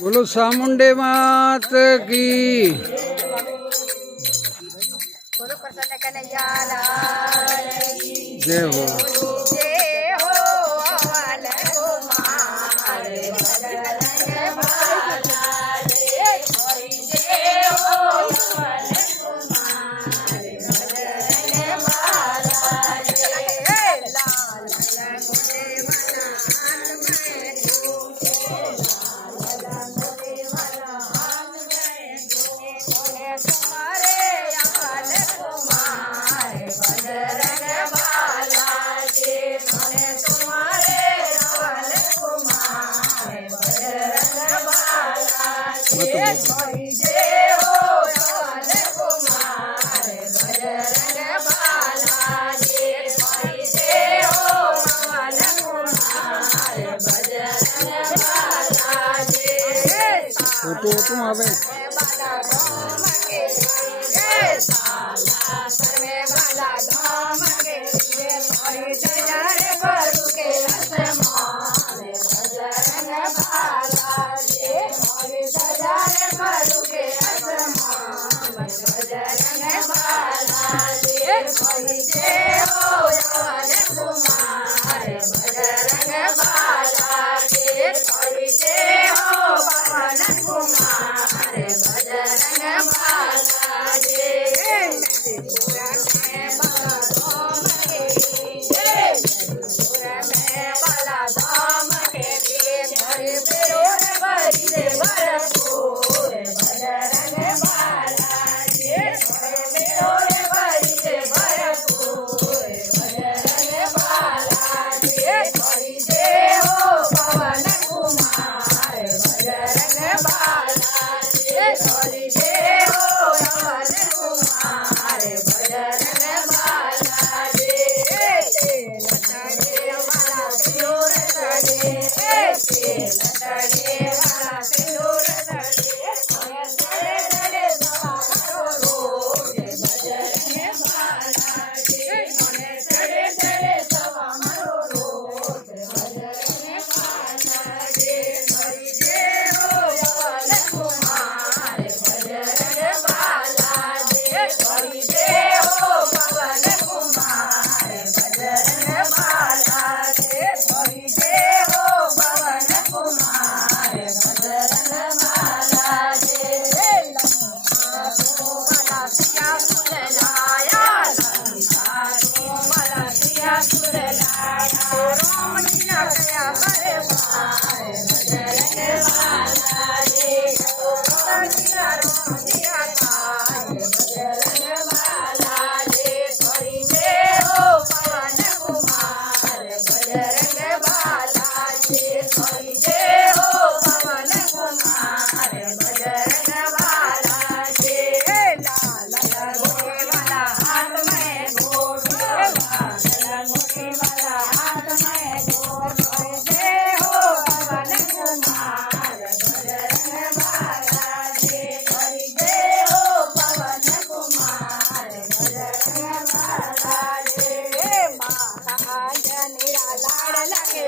बोलो चामुंडे मात की। बोलो प्रसन्न कन्हैया लाल की जय हो। जय हो। अवल कुमार बजरंग बाला जय हो। अवल कुमार बजरंग बाला जय। लाल मुझे मना हाथ में तुम्हारे अवल कुमार बजरंग बाला जी। तुम्हारे अवल कुमार बजरंग बाला जी। जय हो। अवल कुमार बजरंग बाला जी। जय हो। अवल कुमार बजरंग बाला जी। फोटो तुम आवे बाला धाम के जय साला सर्वे बाला धाम के लिए थोड़ी जय गुरु के आसमान बजरंग बाला जी। थोड़ी जय गुरु के आसमान बजरंग बाला जी। थोड़ी जय हो। अवल कुमार बजरंग बाला जी। थोड़ी जय हो। पवन कुमार बजरंग बाला जी। त्रिपुरा में बाला धाम के लिए त्रिपुरा में बाला धाम के लिए हरि बिरोध बलि दे भरपूर बजरंग बाला जी। हरि बिरोध बलि दे भरपूर बजरंग बाला जी। हरि जय हो। पवन कुमार बजरंग बाला जी। हरि जय हो। अवल कुमार बजरंग बाला जी। तेल चढ़े वाला सिंदूर चढ़े तेल चढ़े वाला सिंदूर चढ़े चढ़े चढ़े सवा रोज बजरंग बाला जी। चढ़े चढ़े सवा रोज बजरंग बाला जी। हरि जय हो। अवल कुमार बजरंग बाला जी। हरि जय हो। पवन कुमार बजरंग बाला जी। हरि जय हो। पवन कुमार बजरंग बाला जी। लंका को मला सिया सुर लाया लंका को मला सिया सुर लाया राम लीला गया बरबार बजरंग बाला जी। राम लीला गाय बजरंग बाला जी। हरि जय हो। पवन कुमार बजरंग बाला जी। हरि जय हो। पवन कुमार बजरंग बाला जी। लाल अंगूठी वाला हाथ में घोट लाल अंगूठी वाला हाथ में घोट जय हो। पवन कुमार बजरंग बाला जी। हरि जय हो। पवन कुमार बजरंग बाला जी। माता अंजनी लाड़ लगे